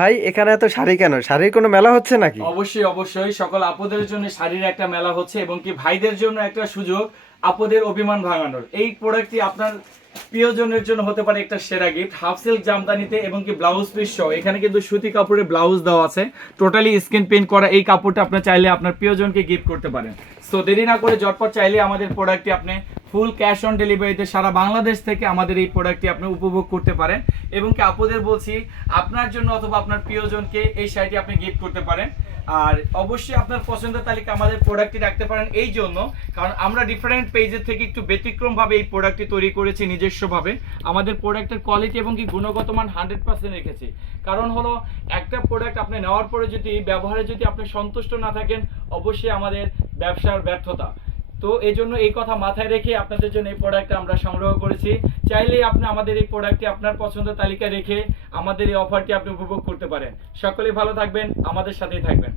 ভাই, এখানে এত শাড়ি কেন? শাড়ির কোনো মেলা হচ্ছে নাকি? অবশ্যই অবশ্যই। সকল আপদের জন্য শাড়ির একটা মেলা হচ্ছে এবং কি ভাইদের জন্য একটা সুযোগ আপদের অভিমান ভাঙানোর। এই প্রোডাক্টটি আপনার প্রিয়জনের জন্য হতে পারে একটা সেরা গিফট হাফ সিল্ক জামদানিতে এবং কি ব্লাউজ পিস সহ। এখানে কিন্তু সুতি কাপড়ে ব্লাউজ দেওয়া আছে। টোটালি স্কিন প্রিন্ট করা এই কাপড়টা আপনি চাইলে আপনার প্রিয়জনকে গিফট করতে পারেন। সো দেরি না করে জটপট চাইলে আমাদের প্রোডাক্টটি আপনি ফুল ক্যাশ অন ডেলিভারিতে সারা বাংলাদেশ থেকে আমাদের এই প্রোডাক্টটি আপনি উপভোগ করতে পারেন এবং কি আপুদের বলছি, আপনার জন্য অথবা আপনার প্রিয়জনকে এই শাড়িটি আপনি গিফট করতে পারেন। আর অবশ্যই আপনার পছন্দের তালিকা আমাদের প্রোডাক্টটি রাখতে পারেন এই জন্য, কারণ আমরা ডিফারেন্ট পেজের থেকে একটু ব্যতিক্রমভাবে এই প্রোডাক্টটি তৈরি করেছি নিজস্বভাবে। আমাদের প্রোডাক্টের কোয়ালিটি এবং কি গুণগত মান হান্ড্রেড পার্সেন্ট রেখেছি। কারণ হলো, একটা প্রোডাক্ট আপনি নেওয়ার পরে যদি ব্যবহারে যদি আপনি সন্তুষ্ট না থাকেন, অবশ্যই আমাদের ব্যবসার ব্যর্থতা। তো এই জন্য এই কথা মাথায় রেখে আপনাদের জন্য এই প্রোডাক্ট আমরা সংগ্রহ করেছি। চাইলেই আপনি আমাদের এই প্রোডাক্টটি আপনার পছন্দ তালিকা রেখে আমাদের এই অফারটি আপনি উপভোগ করতে পারেন। সকলেই ভালো থাকবেন, আমাদের সাথেই থাকবেন।